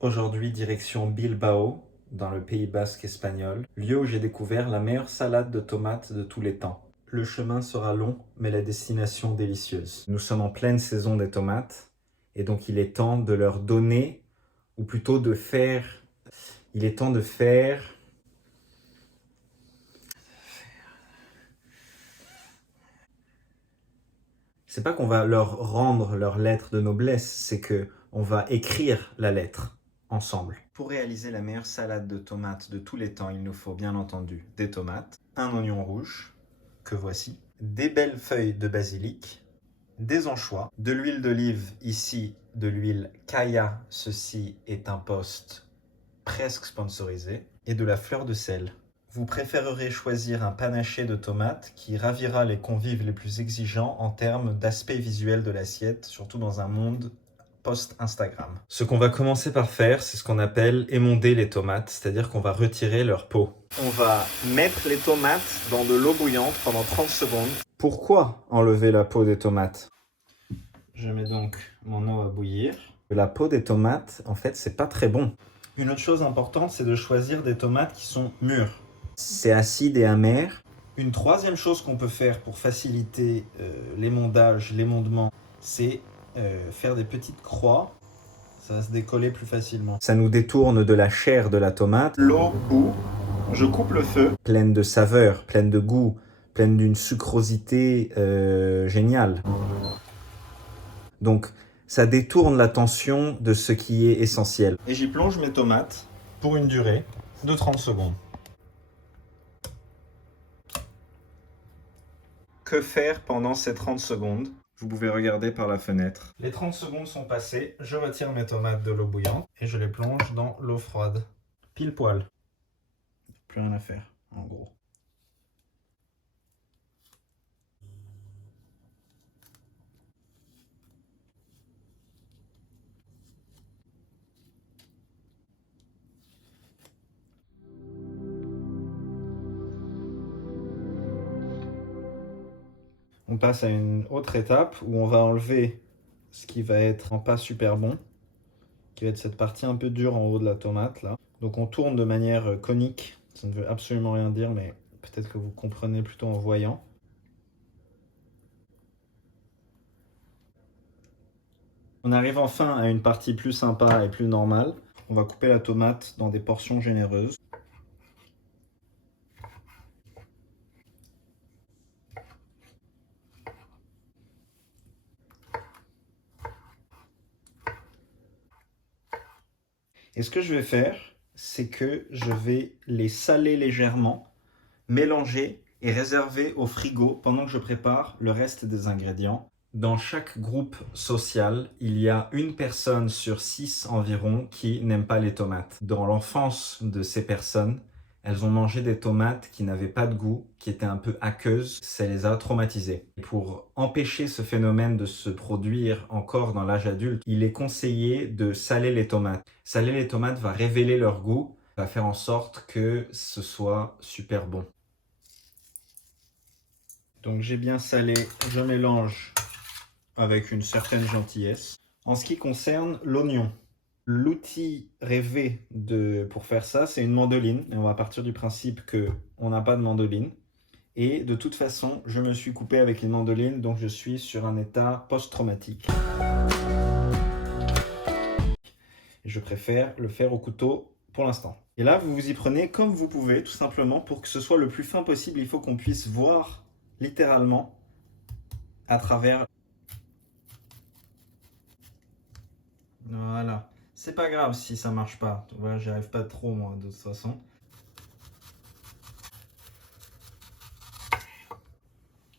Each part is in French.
Aujourd'hui, direction Bilbao, dans le Pays basque espagnol, lieu où j'ai découvert la meilleure salade de tomates de tous les temps. Le chemin sera long, mais la destination délicieuse. Nous sommes en pleine saison des tomates, et donc il est temps de leur donner, ou plutôt de faire... Il est temps de faire... C'est pas qu'on va leur rendre leur lettre de noblesse, c'est que on va écrire la lettre ensemble. Pour réaliser la meilleure salade de tomates de tous les temps, il nous faut bien entendu des tomates, un oignon rouge, que voici, des belles feuilles de basilic, des anchois, de l'huile d'olive, ici de l'huile Kaya, ceci est un post presque sponsorisé, et de la fleur de sel. Vous préférerez choisir un panaché de tomates qui ravira les convives les plus exigeants en termes d'aspect visuel de l'assiette, surtout dans un monde post-Instagram. Ce qu'on va commencer par faire, c'est ce qu'on appelle émonder les tomates, c'est-à-dire qu'on va retirer leur peau. On va mettre les tomates dans de l'eau bouillante pendant 30 secondes. Pourquoi enlever la peau des tomates? Je mets donc mon eau à bouillir. La peau des tomates, en fait, c'est pas très bon. Une autre chose importante, c'est de choisir des tomates qui sont mûres. C'est acide et amer. Une troisième chose qu'on peut faire pour faciliter l'émondage, l'émondement, c'est faire des petites croix. Ça va se décoller plus facilement. Ça nous détourne de la chair de la tomate. L'eau bout, je coupe le feu. Pleine de saveur, pleine de goût, pleine d'une sucrosité géniale. Donc, ça détourne l'attention de ce qui est essentiel. Et j'y plonge mes tomates pour une durée de 30 secondes. Que faire pendant ces 30 secondes? Vous pouvez regarder par la fenêtre. Les 30 secondes sont passées, je retire mes tomates de l'eau bouillante et je les plonge dans l'eau froide. Pile poil. Plus rien à faire, en gros. On passe à une autre étape où on va enlever ce qui va être pas super bon, qui va être cette partie un peu dure en haut de la tomate là. Donc on tourne de manière conique, ça ne veut absolument rien dire, mais peut-être que vous comprenez plutôt en voyant. On arrive enfin à une partie plus sympa et plus normale. On va couper la tomate dans des portions généreuses. Et ce que je vais faire, c'est que je vais les saler légèrement, mélanger et réserver au frigo pendant que je prépare le reste des ingrédients. Dans chaque groupe social, il y a une personne sur 6 environ qui n'aime pas les tomates. Dans l'enfance de ces personnes, elles ont mangé des tomates qui n'avaient pas de goût, qui étaient un peu aqueuses, ça les a traumatisées. Pour empêcher ce phénomène de se produire encore dans l'âge adulte, il est conseillé de saler les tomates. Saler les tomates va révéler leur goût, va faire en sorte que ce soit super bon. Donc j'ai bien salé, je mélange avec une certaine gentillesse. En ce qui concerne l'oignon, l'outil rêvé pour faire ça, c'est une mandoline. Et on va partir du principe qu'on n'a pas de mandoline. Et de toute façon, je me suis coupé avec une mandoline, donc je suis sur un état post-traumatique. Et je préfère le faire au couteau pour l'instant. Et là, vous vous y prenez comme vous pouvez, tout simplement, pour que ce soit le plus fin possible. Il faut qu'on puisse voir littéralement à travers. Voilà. C'est pas grave si ça marche pas. Voilà, j'y arrive pas trop moi de toute façon.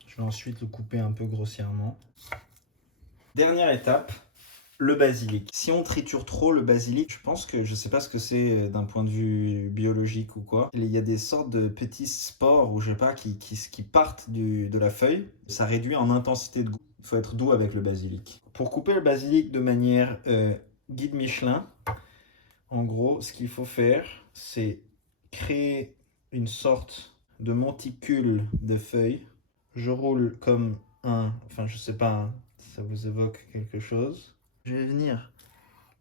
Je vais ensuite le couper un peu grossièrement. Dernière étape, le basilic. Si on triture trop le basilic, je pense que je sais pas ce que c'est d'un point de vue biologique ou quoi. Il y a des sortes de petits spores ou je sais pas qui partent de la feuille. Ça réduit en intensité de goût. Il faut être doux avec le basilic. Pour couper le basilic de manière guide Michelin, en gros, ce qu'il faut faire, c'est créer une sorte de monticule de feuilles. Je roule comme enfin je sais pas, ça vous évoque quelque chose. Je vais venir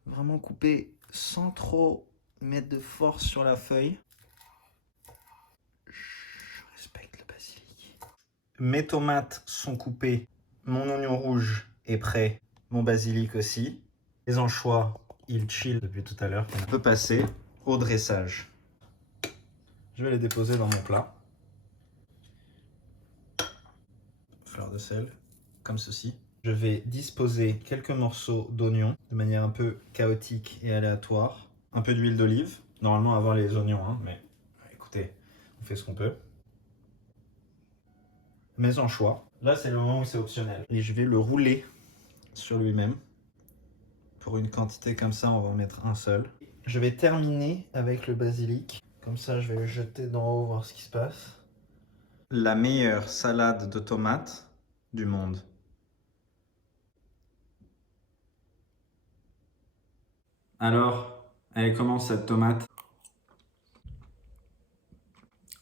vraiment couper sans trop mettre de force sur la feuille. Je respecte le basilic. Mes tomates sont coupées, mon oignon rouge est prêt, mon basilic aussi. Les anchois, ils chillent depuis tout à l'heure. On peut passer au dressage. Je vais les déposer dans mon plat. Fleur de sel, comme ceci. Je vais disposer quelques morceaux d'oignons de manière un peu chaotique et aléatoire. Un peu d'huile d'olive, normalement avant les oignons, hein, mais écoutez, on fait ce qu'on peut. Mes anchois. Là, c'est le moment où c'est optionnel. Et je vais le rouler sur lui-même. Pour une quantité comme ça, on va en mettre un seul. Je vais terminer avec le basilic. Comme ça, je vais le jeter d'en haut, voir ce qui se passe. La meilleure salade de tomates du monde. Alors, elle est comment cette tomate?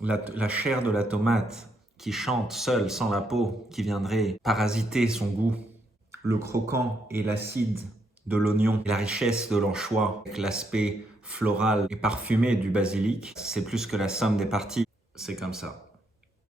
La chair de la tomate qui chante seule, sans la peau, qui viendrait parasiter son goût. Le croquant et l'acide de l'oignon, la richesse de l'anchois, avec l'aspect floral et parfumé du basilic, c'est plus que la somme des parties. C'est comme ça.